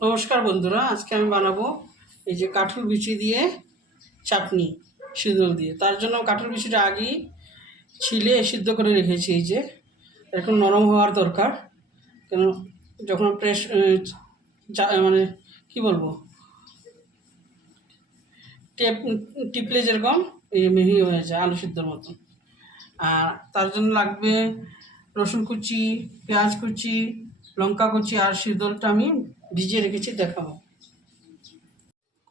নমস্কার বন্ধুরা, আজকে আমি বানাবো এই যে কাঁঠাল বিচি দিয়ে চাটনি সিঁদুর দিয়ে। তার জন্য কাঁঠাল বিচিটা আগেই ছিলে সিদ্ধ করে রেখেছি। এই যে এখন নরম হওয়ার দরকার, কেন যখন প্রেস মানে কি বলবো, টেপ টিপলে যেরকম এই মিহি হয়ে যায় আলু সিদ্ধর মতন। আর তার জন্য লাগবে রসুন কুচি, পেঁয়াজ কুচি, লঙ্কা কুচি আর সিঁদুরটা আমি ভিজিয়ে রেখেছি, দেখাবো।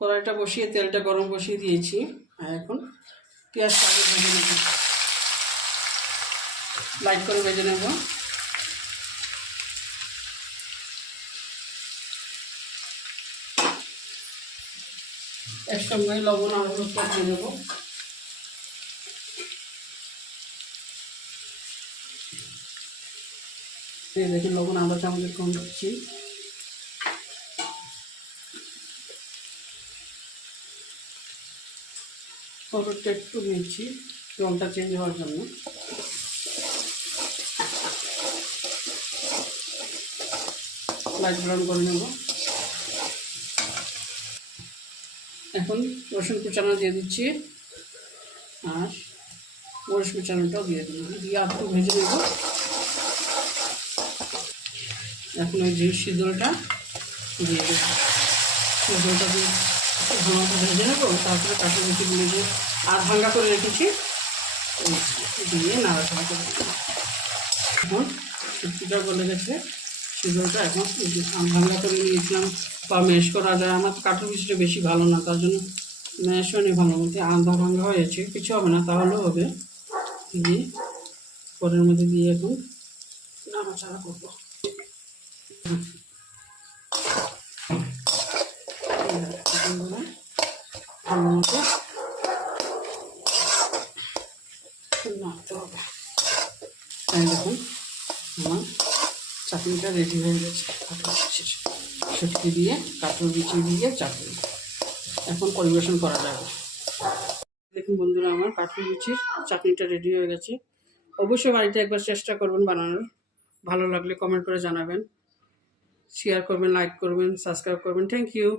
কড়াইটা বসিয়ে তেলটা গরম বসিয়ে দিয়েছি। আর এখন পেঁয়াজটা আগে ভেজে নেব, লাইট করে ভেজে নেব। একসঙ্গে লবণ আর হলুদটা দিয়ে দেবো। দেখুন লবণ আধা চামচের কম দিচ্ছি। হলুদটা একটু দিয়েছি রংটা চেঞ্জ হওয়ার জন্য। লাইট ব্রাউন করে নেব। এখন রসুন কুচানো দিয়ে দিচ্ছি আর মরিচ কুচানোটাও দিয়ে দেবো, দিয়ে একটু ভেজে নেব। এখন ওই যে সিঁদুরটা দিয়ে দেবো, সিঁদুরটা দিয়ে ভালো ভেজে নেবো। তারপরে কাঁঠাল বিচিগুলো যে আর ভাঙ্গা করে রেখেছি দিয়ে নাড়াচাড়া করে দেবো। এখন শুক্তিটা গলে গেছে, সিঁদুরটা এখন ভাঙ্গা করে নিয়েছিলাম বা ম্যাশ করা যায়। আমার কাঁঠাল বিচিটা বেশি ভালো না, তার জন্য ম্যাশ হয়নি ভালো মধ্যে, আধা ভাঙ্গা হয়েছে, কিছু হবে না, তাহলেও হবে। দিয়ে পরের মধ্যে দিয়ে এখন নাড়াচাড়া করবো। ভালো মতো নাড়তে হবে। তাই দেখুন আমার চাটনিটা রেডি হয়ে গেছে। কাঁঠাল বিচির শুটকি দিয়ে, কাঁঠাল বিচি দিয়ে চাটনি এখন পরিবেশন করা যাবে। দেখুন বন্ধুরা, আমার কাঁঠাল বিচির চাটনিটা রেডি হয়ে গেছে। অবশ্যই বাড়িতে একবার চেষ্টা করবেন বানানোর। ভালো লাগলে কমেন্ট করে জানাবেন, শেয়ার করবেন, লাইক করবেন, সাবস্ক্রাইব করবেন। Thank you.